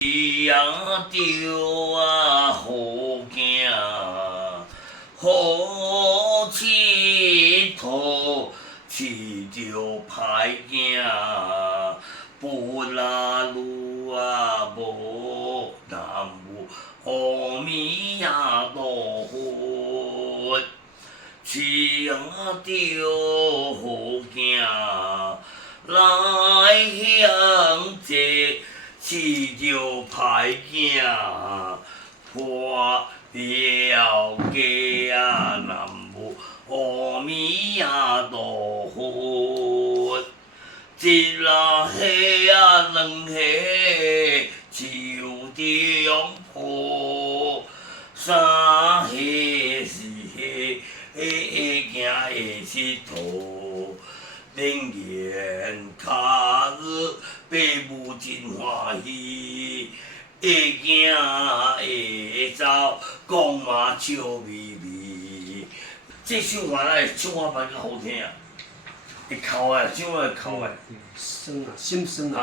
呀着啊好囝，好佚佗，饲着歹囝，不拉路啊无南无阿弥陀佛，饲着好囝来享济。饲着歹囝，破了家啊！南无阿弥陀佛，一啦下啊，两下就中破，三下四下行会佚佗。灵言卡日，父母真欢喜，会行会走，讲嘛笑眯眯。这首歌咱唱啊，蛮较好听啊，会哭啊，唱啊会哭啊。酸啊，心酸啊。